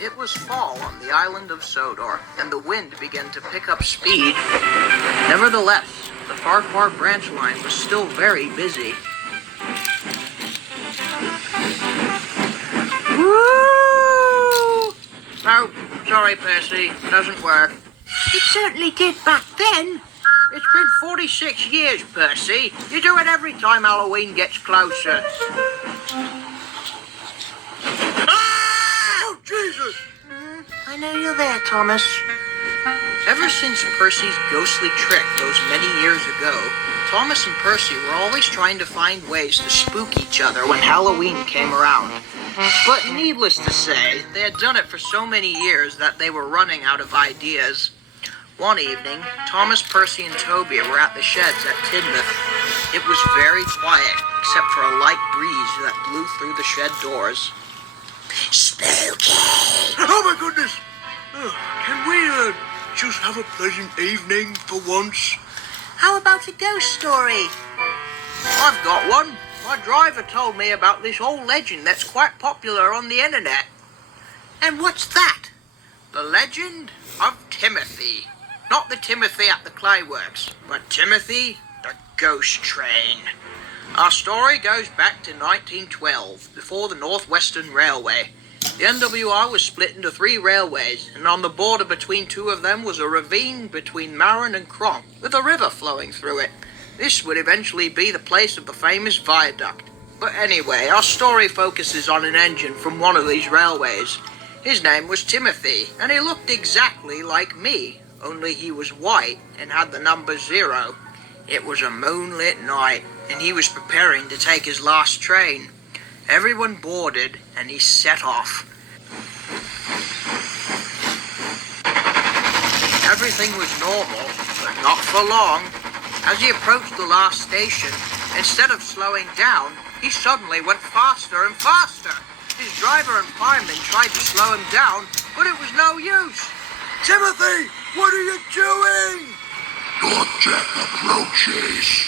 It was fall on the island of Sodor, and the wind began to pick up speed. Nevertheless, the Farquhar branch line was still very busy. Woo! No, sorry, Percy, doesn't work. It certainly did back then. It's been 46 years, Percy. You do it every time Halloween gets closer. Oh, Jesus! I know you're there, Thomas. Ever since Percy's ghostly trick those many years ago, Thomas and Percy were always trying to find ways to spook each other when Halloween came around. But needless to say, they had done it for so many years that they were running out of ideas. One evening, Thomas, Percy, and Toby were at the sheds at Tidmouth. It was very quiet, except for a light breeze that blew through the shed doors. Spooky! Oh my goodness! Can we just have a pleasant evening for once? How about a ghost story? I've got one. My driver told me about this old legend that's quite popular on the internet. And what's that? The legend of Timothy. Not the Timothy at the Clayworks, but Timothy the Ghost Train. Our story goes back to 1912, before the Northwestern Railway. The NWR was split into 3 railways, and on the border between 2 of them was a ravine between Maron and Cronk, with a river flowing through it. This would eventually be the place of the famous viaduct. But anyway, our story focuses on an engine from one of these railways. His name was Timothy, and he looked exactly like me, only he was white and had the number 0. It was a moonlit night, and he was preparing to take his last train. Everyone boarded, and he set off. Everything was normal, but not for long. As he approached the last station, instead of slowing down, he suddenly went faster and faster. His driver and fireman tried to slow him down, but it was no use. Timothy, what are you doing? Your death approaches.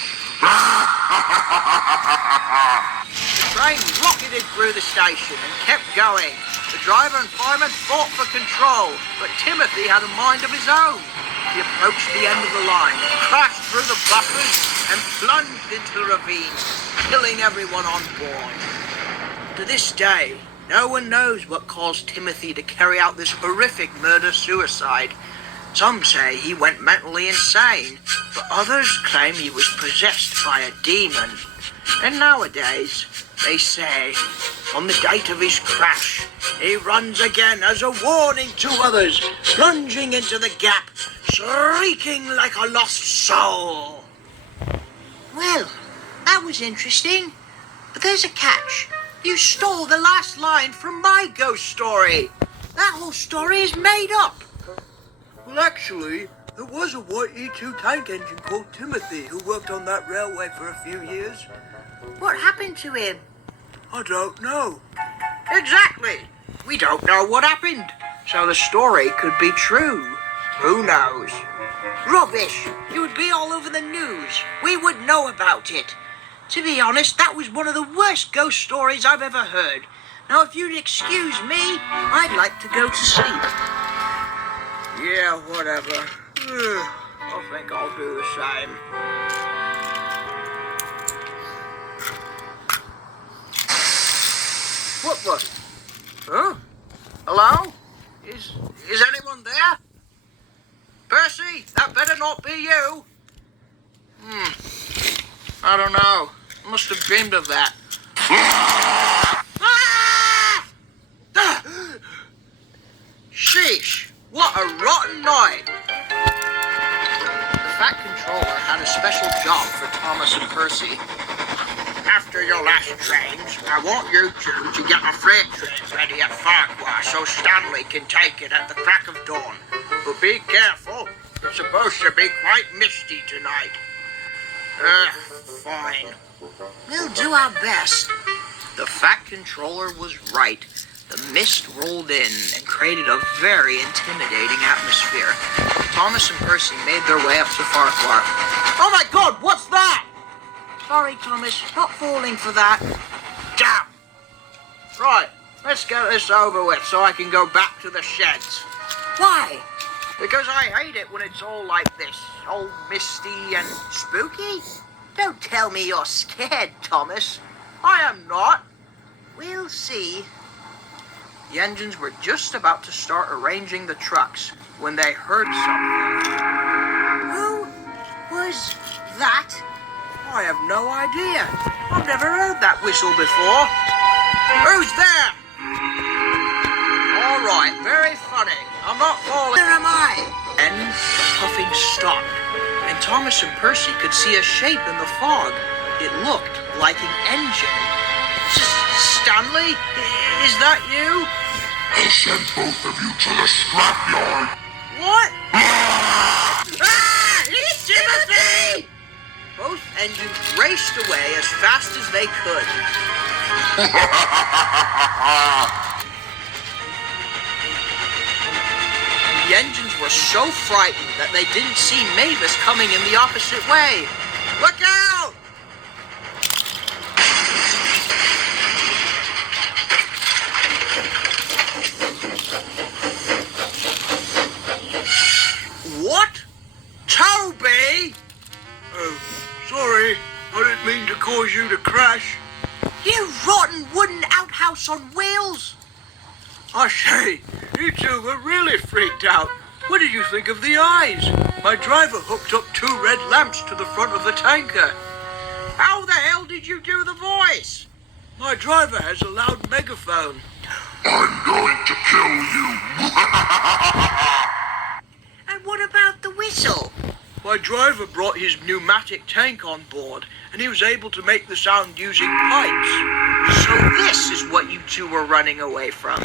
The train rocketed through the station and kept going. The driver and fireman fought for control, but Timothy had a mind of his own. He approached the end of the line, crashed through the buffers, and plunged into the ravine, killing everyone on board. To this day, no one knows what caused Timothy to carry out this horrific murder-suicide. Some say he went mentally insane, but others claim he was possessed by a demon. And nowadays, they say, on the date of his crash, he runs again as a warning to others, plunging into the gap, shrieking like a lost soul. Well, that was interesting. But there's a catch. You stole the last line from my ghost story. That whole story is made up. Well, actually, there was a white E2 tank engine called Timothy who worked on that railway for a few years. What happened to him? I don't know. Exactly. We don't know what happened. So the story could be true. Who knows? Rubbish. It would be all over the news. We would know about it. To be honest, that was one of the worst ghost stories I've ever heard. Now, if you'd excuse me, I'd like to go to sleep. Yeah, whatever. I think I'll do the same. What was? Huh? Hello? Is anyone there? Percy, that better not be you. I don't know. Must have dreamed of that. Sheesh, what a rotten night. The Fat Controller had a special job for Thomas and Percy. After your last trains, I want you two to get a freight train ready at Farquhar so Stanley can take it at the crack of dawn. But be careful, it's supposed to be quite misty tonight. Fine. We'll do our best. The Fat Controller was right. The mist rolled in and created a very intimidating atmosphere. Thomas and Percy made their way up to Farquhar. Oh my God, what's that? Sorry, Thomas. Not falling for that. Damn! Right, Let's get this over with so I can go back to the sheds. Why? Because I hate it when it's all like this, all misty and Spooky? Don't tell me you're scared, Thomas. I am not. We'll see. The engines were just about to start arranging the trucks when they heard something. Who was that? I have no idea. I've never heard that whistle before. Who's there? All right, very funny. I'm not falling. Where am I? Then the puffing stopped, and Thomas and Percy could see a shape in the fog. It looked like an engine. Stanley, is that you? I'll send both of you to the scrapyard. What? It's Timothy! Both engines raced away as fast as they could. The engines were so frightened that they didn't see Mavis coming in the opposite way. Look out! What? Toby? Oh, sorry. I didn't mean to cause you to crash. You rotten wooden outhouse on wheels! I say, you two were really freaked out. What did you think of the eyes? My driver hooked up 2 red lamps to the front of the tanker. How the hell did you do the voice? My driver has a loud megaphone. I'm going to kill you. And what about the whistle? My driver brought his pneumatic tank on board, and he was able to make the sound using pipes. So this is what you two were running away from.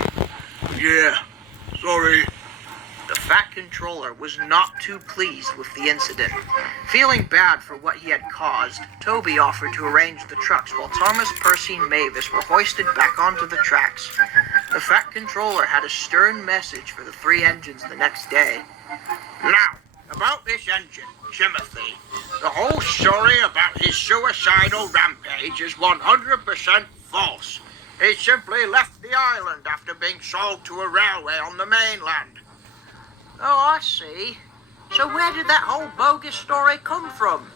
Yeah, sorry. The Fat Controller was not too pleased with the incident. Feeling bad for what he had caused, Toby offered to arrange the trucks while Thomas, Percy, and Mavis were hoisted back onto the tracks. The Fat Controller had a stern message for the 3 engines the next day. Now, about this engine, Timothy. The whole story about his suicidal rampage is 100% false. He simply left the island after being sold to a railway on the mainland. Oh, I see. So where did that whole bogus story come from?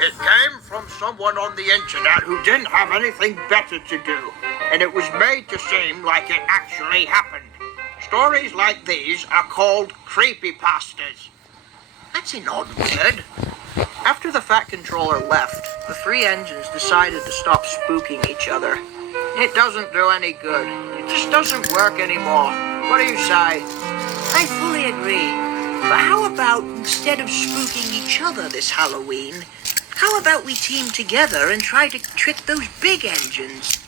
It came from someone on the internet who didn't have anything better to do, and it was made to seem like it actually happened. Stories like these are called creepypastas. That's an odd word. After the Fat Controller left, the 3 engines decided to stop spooking each other. It doesn't do any good. It just doesn't work anymore. What do you say? I fully agree. But how about instead of spooking each other this Halloween, how about we team together and try to trick those big engines?